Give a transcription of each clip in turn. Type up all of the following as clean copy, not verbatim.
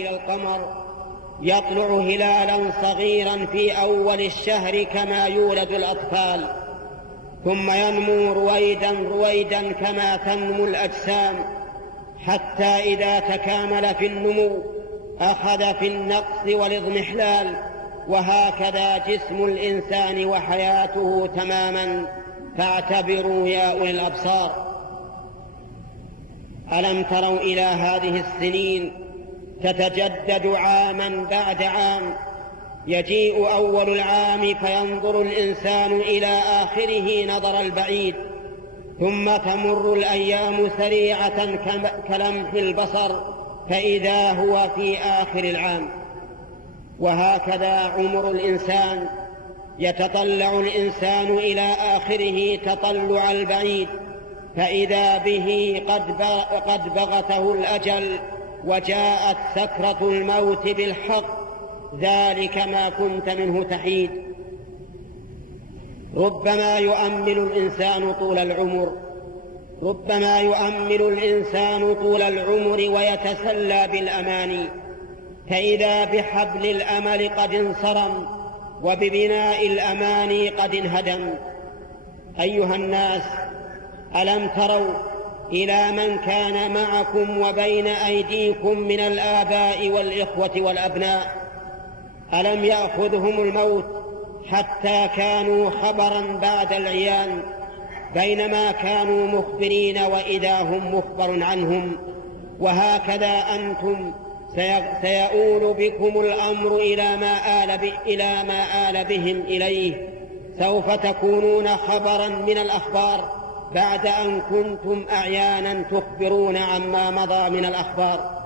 إلى القمر يطلع هلالا صغيرا في أول الشهر كما يولد الأطفال، ثم ينمو رويدا رويدا كما تنمو الأجسام، حتى إذا تكامل في النمو أخذ في النقص والاضمحلال. وهكذا جسم الإنسان وحياته تماما، فاعتبروا يا أولي الأبصار. ألم تروا إلى هذه السنين تتجدد عاما بعد عام؟ يجيء أول العام فينظر الإنسان إلى آخره نظر البعيد، ثم تمر الأيام سريعة كلمح البصر فإذا هو في آخر العام. وهكذا عمر الإنسان، يتطلع الإنسان إلى آخره تطلع البعيد، فإذا به قد بغته الأجل وجاءت سكرة الموت بالحق، ذلك ما كنت منه تحيد. ربما يؤمل الإنسان طول العمر ويتسلى بالأماني، فإذا بحبل الأمل قد انصرم وببناء الأماني قد انهدم. أيها الناس، ألم تروا إلى من كان معكم وبين أيديكم من الآباء والإخوة والأبناء؟ ألم يأخذهم الموت حتى كانوا خبرا بعد العيان، بينما كانوا مخبرين وإذا هم مخبر عنهم؟ وهكذا أنتم سيؤول بكم الأمر إلى ما آل بهم إليه. سوف تكونون خبرا من الأخبار بعد أن كنتم أعيانا تخبرون عما مضى من الأخبار.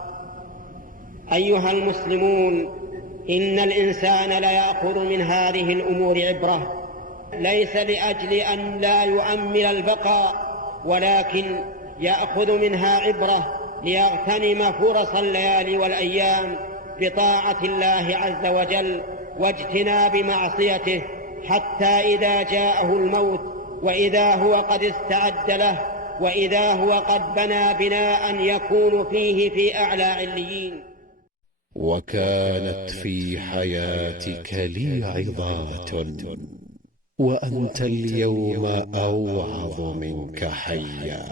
أيها المسلمون، إن الإنسان ليأخذ من هذه الأمور عبرة، ليس لأجل أن لا يؤمل البقاء، ولكن يأخذ منها عبرة ليغتنم فرص الليالي والأيام بطاعة الله عز وجل واجتناب معصيته، حتى إذا جاءه الموت وإذا هو قد استعد له، وإذا هو قد بنى بناء يكون فيه في أعلى عليين. وكانت في حياتك لي عظات، وأنت اليوم أوعظ منك حيا.